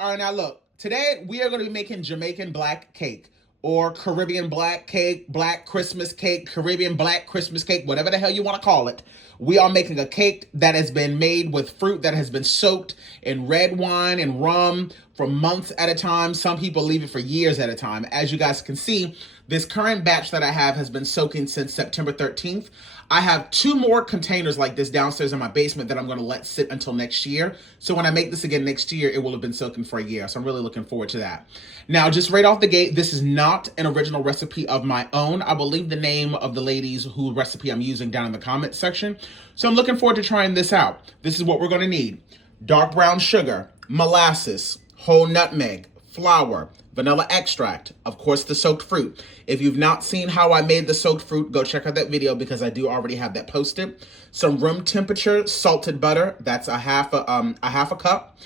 All right, now look, today we are going to be making Jamaican black cake or Caribbean black cake, black Christmas cake, Caribbean black Christmas cake, whatever the hell you want to call it. We are making a cake that has been made with fruit that has been soaked in red wine and rum for months at a time. Some people leave it for years at a time. As you guys can see, this current batch that I have has been soaking since September 13th. I have 2 more containers like this downstairs in my basement that I'm going to let sit until next year. So when I make this again next year, it will have been soaking for a year. So I'm really looking forward to that. Now, just right off the gate, this is not an original recipe of my own. I will leave the name of the ladies whose recipe I'm using down in the comment section. So I'm looking forward to trying this out. This is what we're going to need: dark brown sugar, molasses, whole nutmeg, flour, vanilla extract, of course, the soaked fruit. If you've not seen how I made the soaked fruit, go check out that video because I do already have that posted. Some room temperature salted butter, that's a half a cup.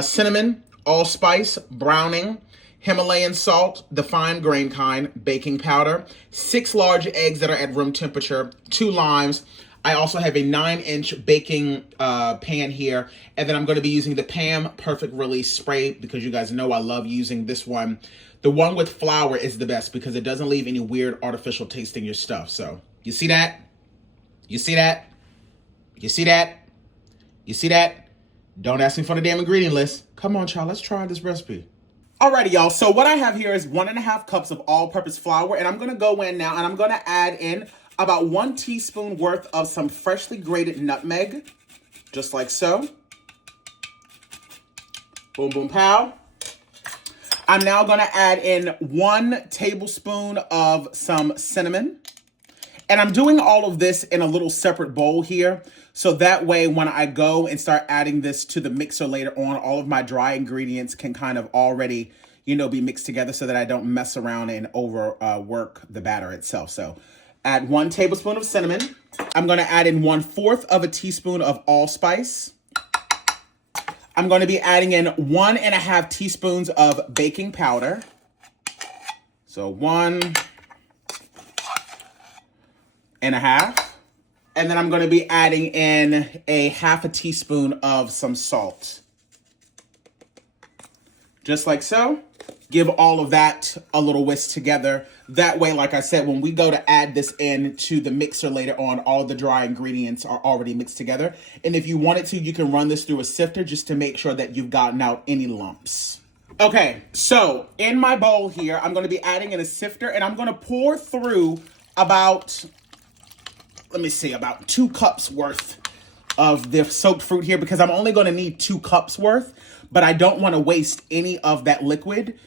Cinnamon, allspice, browning, Himalayan salt, the fine grain kind, baking powder, 6 large eggs that are at room temperature, 2 limes. I also have a 9-inch baking pan here, and then I'm going to be using the Pam Perfect Release Spray because you guys know I love using this one. The one with flour is the best because it doesn't leave any weird artificial taste in your stuff. So, you see that? You see that? You see that? You see that? Don't ask me for the damn ingredient list. Come on, child, let's try this recipe. Alrighty, y'all. So what I have here is 1.5 cups of all-purpose flour, and I'm going to go in now, and I'm going to add in about 1 teaspoon worth of some freshly grated nutmeg, just like so. Boom, boom, pow. I'm now going to add in 1 tablespoon of some cinnamon. And I'm doing all of this in a little separate bowl here. So that way, when I go and start adding this to the mixer later on, all of my dry ingredients can kind of already, be mixed together so that I don't mess around and overwork the batter itself. So add 1 tablespoon of cinnamon. I'm going to add in 1/4 of a teaspoon of allspice. I'm going to be adding in 1.5 teaspoons of baking powder. So 1.5. And then I'm going to be adding in a 1/2 teaspoon of some salt. Just like so. Give all of that a little whisk together. That way, like I said, when we go to add this into the mixer later on, all the dry ingredients are already mixed together. And if you wanted to, you can run this through a sifter just to make sure that you've gotten out any lumps. Okay, so in my bowl here, I'm going to be adding in a sifter, and I'm going to pour through about 2 cups worth of the soaked fruit here because I'm only going to need 2 cups worth, but I don't want to waste any of that liquid.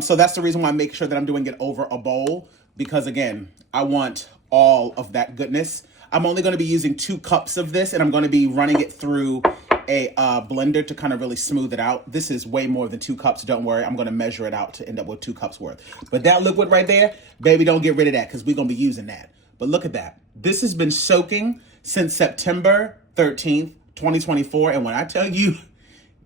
So that's the reason why I make sure that I'm doing it over a bowl because, again, I want all of that goodness. I'm only going to be using 2 cups of this, and I'm going to be running it through a blender to kind of really smooth it out. This is way more than 2 cups. Don't worry. I'm going to measure it out to end up with 2 cups worth. But that liquid right there, baby, don't get rid of that because we're going to be using that. But look at that. This has been soaking since September 13th, 2024. And when I tell you,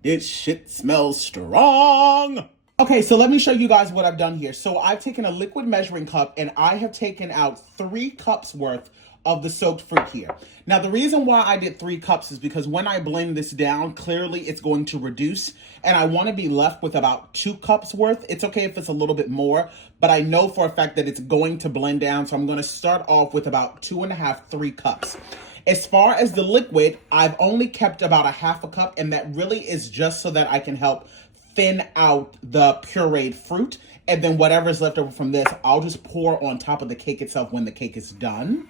this shit smells strong. Okay, so let me show you guys what I've done here. So I've taken a liquid measuring cup and I have taken out 3 cups worth of the soaked fruit here. Now, the reason why I did 3 cups is because when I blend this down, clearly it's going to reduce, and I want to be left with about 2 cups worth. It's okay if it's a little bit more, but I know for a fact that it's going to blend down, so I'm going to start off with about 2.5, 3 cups. As far as the liquid, I've only kept about 1/2 cup, and that really is just so that I can help thin out the pureed fruit. And then whatever's left over from this, I'll just pour on top of the cake itself when the cake is done.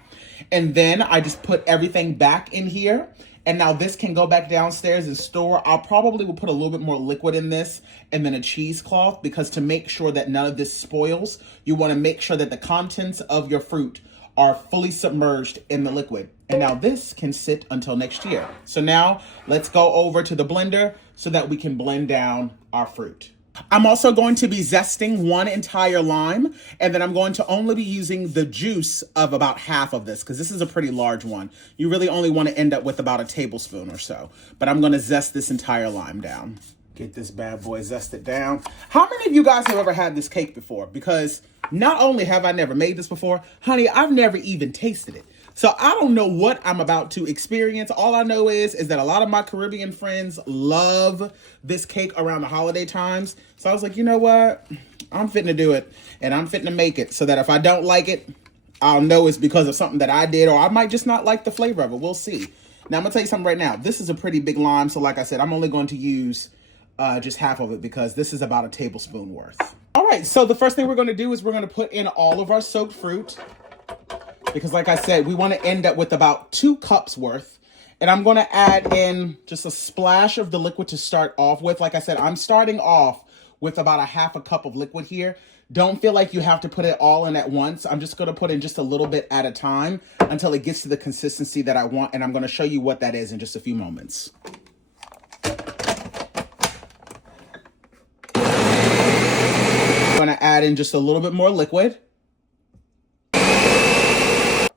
And then I just put everything back in here. And now this can go back downstairs and store. I'll probably will put a little bit more liquid in this and then a cheesecloth because to make sure that none of this spoils, you want to make sure that the contents of your fruit are fully submerged in the liquid. And now this can sit until next year. So now let's go over to the blender so that we can blend down our fruit. I'm also going to be zesting 1 entire lime, and then I'm going to only be using the juice of about 1/2 of this because this is a pretty large one. You really only want to end up with about a tablespoon or so, but I'm going to zest this entire lime down. Get this bad boy zested down. How many of you guys have ever had this cake before? Because not only have I never made this before, honey, I've never even tasted it. So I don't know what I'm about to experience. All I know is that a lot of my Caribbean friends love this cake around the holiday times. So I was like, you know what? I'm fitting to do it, and I'm fitting to make it so that if I don't like it, I'll know it's because of something that I did, or I might just not like the flavor of it. We'll see. Now, I'm going to tell you something right now. This is a pretty big lime, so like I said, I'm only going to use just half of it because this is about a tablespoon worth. All right, so the first thing we're going to do is we're going to put in all of our soaked fruit because like I said, we want to end up with about 2 cups worth. And I'm going to add in just a splash of the liquid to start off with. Like I said, I'm starting off with about a half a cup of liquid here. Don't feel like you have to put it all in at once. I'm just going to put in just a little bit at a time until it gets to the consistency that I want. And I'm going to show you what that is in just a few moments. I'm going to add in just a little bit more liquid.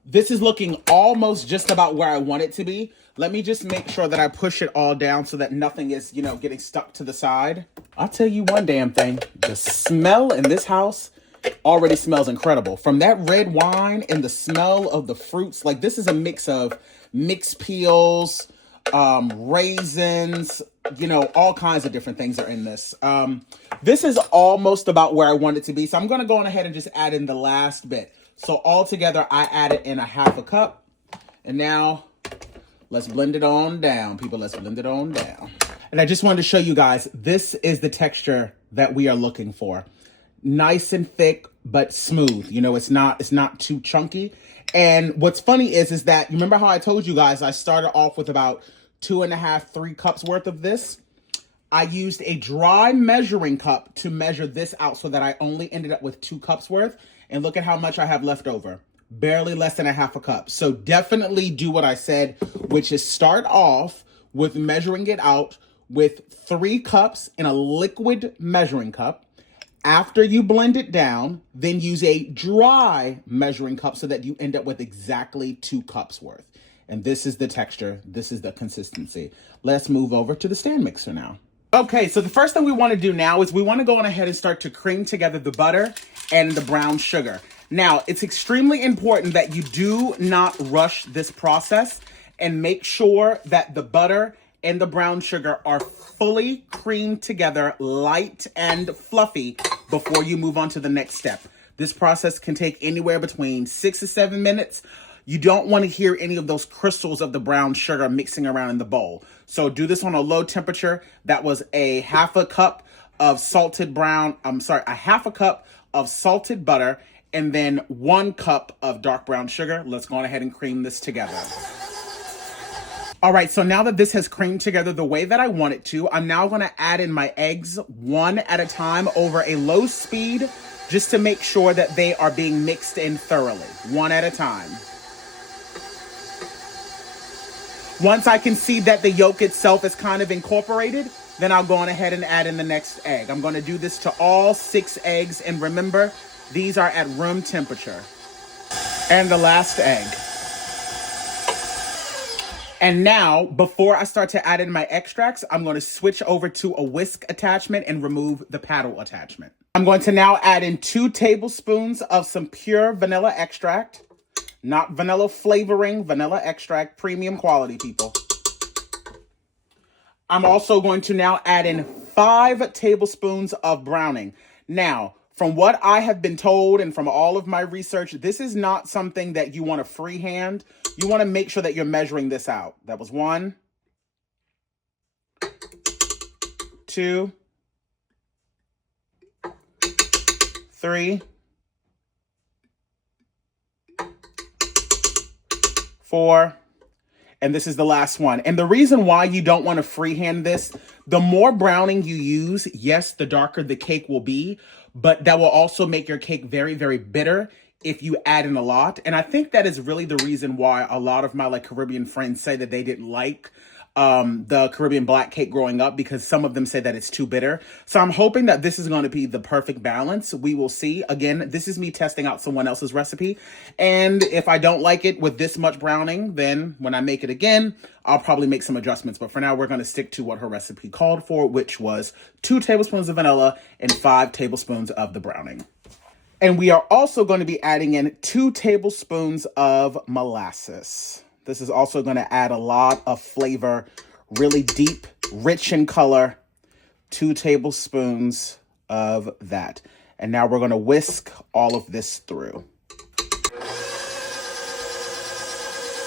This is looking almost just about where I want it to be. Let me just make sure that I push it all down so that nothing is, getting stuck to the side. I'll tell you one damn thing. The smell in this house already smells incredible. From that red wine and the smell of the fruits, like this is a mix of mixed peels, raisins, all kinds of different things are in this. This is almost about where I want it to be. So I'm going to go on ahead and just add in the last bit. So altogether, I added in a half a cup. And now let's blend it on down, people. Let's blend it on down. And I just wanted to show you guys, this is the texture that we are looking for. Nice and thick, but smooth. It's not too chunky. And what's funny is that, you remember how I told you guys, I started off with about 2.5, 3 cups worth of this. I used a dry measuring cup to measure this out so that I only ended up with 2 cups worth. And look at how much I have left over. Barely less than a half a cup. So definitely do what I said, which is start off with measuring it out with 3 cups in a liquid measuring cup. After you blend it down, then use a dry measuring cup so that you end up with exactly 2 cups worth. And this is the texture. This is the consistency. Let's move over to the stand mixer now. Okay, so the first thing we want to do now is we want to go on ahead and start to cream together the butter and the brown sugar. Now, it's extremely important that you do not rush this process and make sure that the butter and the brown sugar are fully creamed together, light and fluffy before you move on to the next step. This process can take anywhere between 6 to 7 minutes. You don't want to hear any of those crystals of the brown sugar mixing around in the bowl. So do this on a low temperature. That was a half a cup of a half a cup of salted butter, and then 1 cup of dark brown sugar. Let's go on ahead and cream this together. All right, so now that this has creamed together the way that I want it to, I'm now going to add in my eggs one at a time over a low speed, just to make sure that they are being mixed in thoroughly, one at a time. Once I can see that the yolk itself is kind of incorporated, then I'll go on ahead and add in the next egg. I'm going to do this to all 6 eggs, and remember, these are at room temperature. And the last egg. And now, before I start to add in my extracts, I'm going to switch over to a whisk attachment and remove the paddle attachment. I'm going to now add in 2 tablespoons of some pure vanilla extract. Not vanilla flavoring, vanilla extract, premium quality, people. I'm also going to now add in 5 tablespoons of browning. Now, from what I have been told and from all of my research, this is not something that you want to freehand. You want to make sure that you're measuring this out. That was 1, 2, 3, 4, and this is the last one. And the reason why you don't want to freehand this, the more browning you use, yes, the darker the cake will be, but that will also make your cake very, very bitter if you add in a lot. And I think that is really the reason why a lot of my Caribbean friends say that they didn't like the Caribbean black cake growing up, because some of them say that it's too bitter. So I'm hoping that this is going to be the perfect balance. We will see. Again, this is me testing out someone else's recipe. And if I don't like it with this much browning, then when I make it again, I'll probably make some adjustments. But for now, we're going to stick to what her recipe called for, which was 2 tablespoons of vanilla and 5 tablespoons of the browning. And we are also going to be adding in 2 tablespoons of molasses. This is also going to add a lot of flavor, really deep, rich in color. 2 tablespoons of that. And now we're going to whisk all of this through.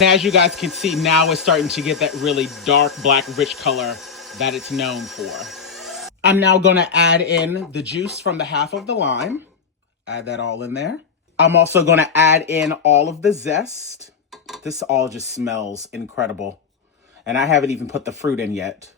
As you guys can see, now it's starting to get that really dark, black, rich color that it's known for. I'm now going to add in the juice from the half of the lime. Add that all in there. I'm also going to add in all of the zest. This all just smells incredible. And I haven't even put the fruit in yet.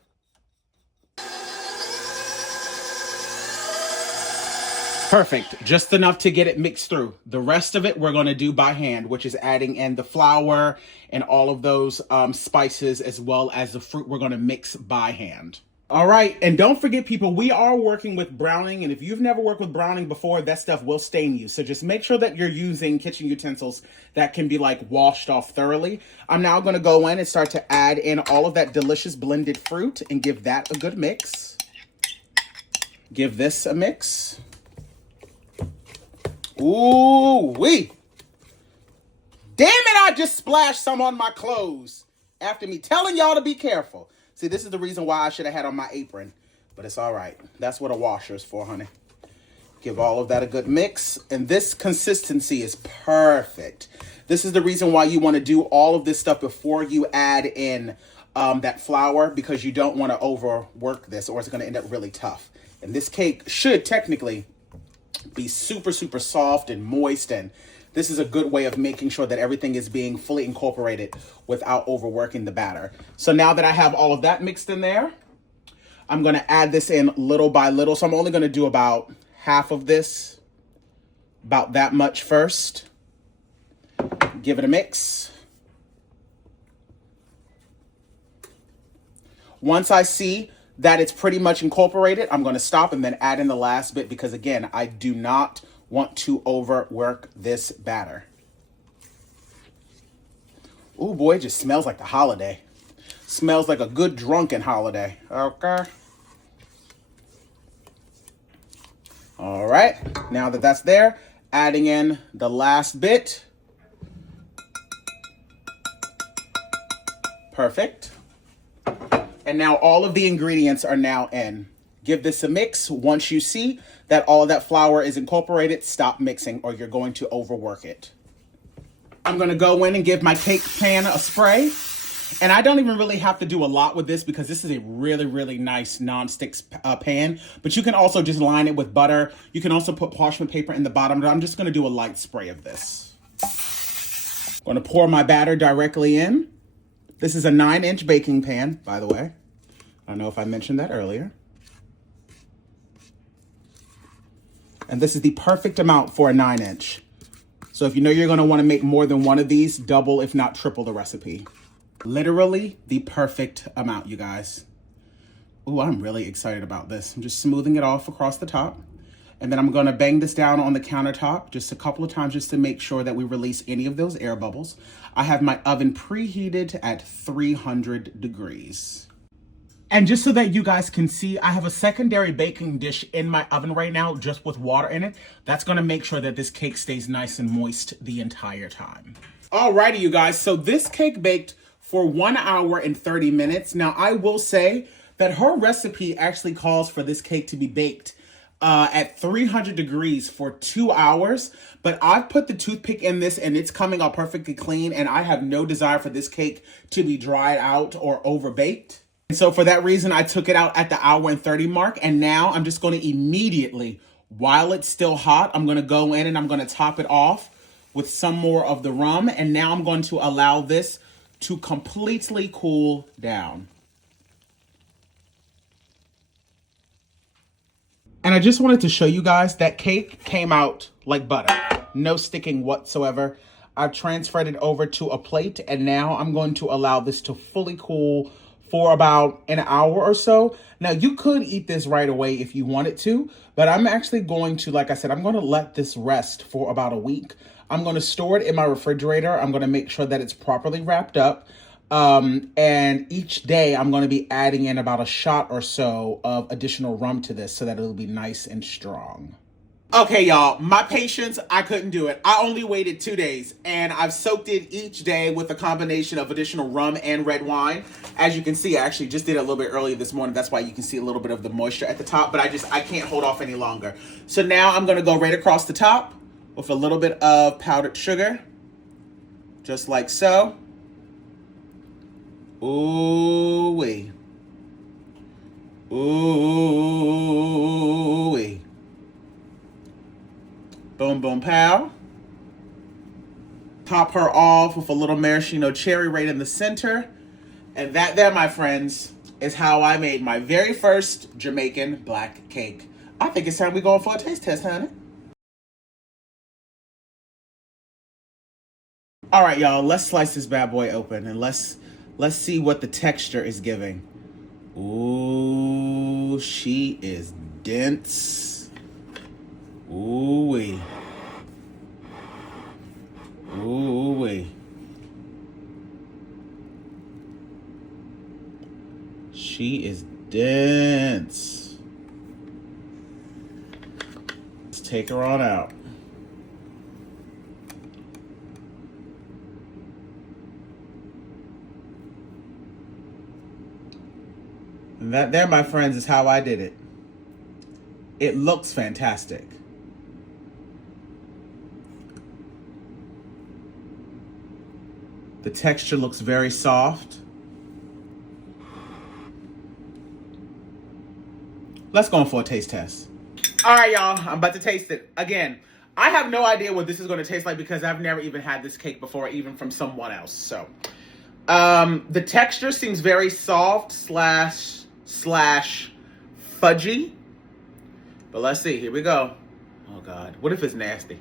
Perfect. Just enough to get it mixed through. The rest of it we're going to do by hand, which is adding in the flour and all of those spices, as well as the fruit we're going to mix by hand. All right. And don't forget, people, we are working with browning. And if you've never worked with browning before, that stuff will stain you. So just make sure that you're using kitchen utensils that can be like washed off thoroughly. I'm now going to go in and start to add in all of that delicious blended fruit and give that a good mix. Give this a mix. Ooh-wee. Damn it, I just splashed some on my clothes after me telling y'all to be careful. See, this is the reason why I should have had on my apron, but it's all right. That's what a washer is for, honey. Give all of that a good mix, and this consistency is perfect. This is the reason why you want to do all of this stuff before you add in that flour, because you don't want to overwork this or it's going to end up really tough. And this cake should technically be super, super soft and moist, and this is a good way of making sure that everything is being fully incorporated without overworking the batter. So now that I have all of that mixed in there, I'm going to add this in little by little. So I'm only going to do about half of this, about that much first. Give it a mix. Once I see that it's pretty much incorporated, I'm going to stop and then add in the last bit, because again, I do not want to overwork this batter. Oh boy, it just smells like the holiday. Smells like a good drunken holiday. Okay. All right, now that that's there, adding in the last bit. Perfect. And now all of the ingredients are now in. Give this a mix. Once you see that all of that flour is incorporated, stop mixing or you're going to overwork it. I'm going to go in and give my cake pan a spray. And I don't even really have to do a lot with this because this is a really, really nice non-stick pan. But you can also just line it with butter. You can also put parchment paper in the bottom. But I'm just going to do a light spray of this. I'm going to pour my batter directly in. This is a 9-inch baking pan, by the way. I don't know if I mentioned that earlier. And this is the perfect amount for a 9-inch. So if you know you're going to want to make more than one of these, double if not triple the recipe. Literally the perfect amount, you guys. Ooh, I'm really excited about this. I'm just smoothing it off across the top. And then I'm going to bang this down on the countertop just a couple of times just to make sure that we release any of those air bubbles. I have my oven preheated at 300 degrees. And just so that you guys can see, I have a secondary baking dish in my oven right now just with water in it. That's going to make sure that this cake stays nice and moist the entire time. Alrighty, you guys. So this cake baked for 1 hour and 30 minutes. Now, I will say that her recipe actually calls for this cake to be baked at 300 degrees for 2 hours. But I've put the toothpick in this and it's coming out perfectly clean. And I have no desire for this cake to be dried out or overbaked. And so for that reason, I took it out at the hour and 30 mark. And now I'm just going to immediately, while it's still hot, I'm going to go in and I'm going to top it off with some more of the rum. And now I'm going to allow this to completely cool down. And I just wanted to show you guys that cake came out like butter. No sticking whatsoever. I've transferred it over to a plate and now I'm going to allow this to fully cool for about an hour or so. Now you could eat this right away if you wanted to, but I'm actually going to, like I said, I'm going to let this rest for about a week. I'm going to store it in my refrigerator. I'm going to make sure that it's properly wrapped up. And each day I'm going to be adding in about a shot or so of additional rum to this so that it'll be nice and strong. Okay, y'all, my patience, I couldn't do it. I only waited 2 days, and I've soaked it each day with a combination of additional rum and red wine. As you can see, I actually just did it a little bit earlier this morning. That's why you can see a little bit of the moisture at the top, but I can't hold off any longer. So now I'm gonna go right across the top with a little bit of powdered sugar, just like so. Ooh-wee. Ooh-wee. Boom, boom, pow. Top her off with a little maraschino cherry right in the center. And that there, my friends, is how I made my very first Jamaican black cake. I think it's time we go for a taste test, honey. All right, y'all, let's slice this bad boy open and let's see what the texture is giving. Ooh, she is dense. Ooh-wee. Ooh-wee. She is dense. Let's take her on out. And that there, my friends, is how I did it. It looks fantastic. The texture looks very soft. Let's go in for a taste test. All right, y'all, I'm about to taste it. Again, I have no idea what this is going to taste like because I've never even had this cake before, even from someone else. So, the texture seems very soft slash fudgy. But let's see. Here we go. Oh, God. What if it's nasty?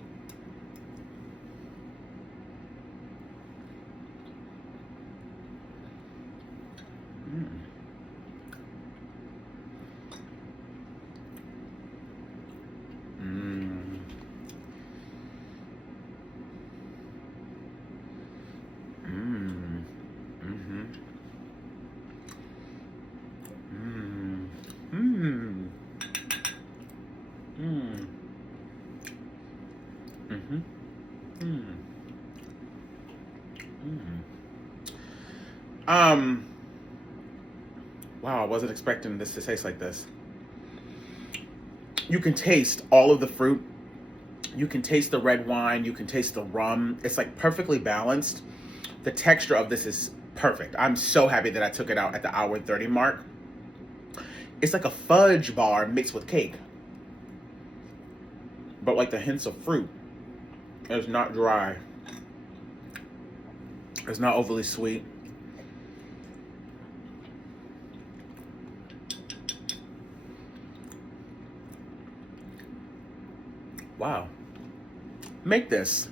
Wow, I wasn't expecting this to taste like this. You can taste all of the fruit. You can taste the red wine. You can taste the rum. It's like perfectly balanced. The texture of this is perfect. I'm so happy that I took it out at the hour and 30 mark. It's like a fudge bar mixed with cake. But like the hints of fruit. It's not dry. It's not overly sweet. Wow. Make this.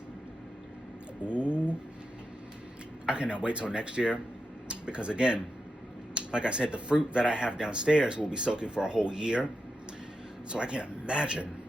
Ooh. I cannot wait till next year. Because again, like I said, the fruit that I have downstairs will be soaking for a whole year. So I can imagine.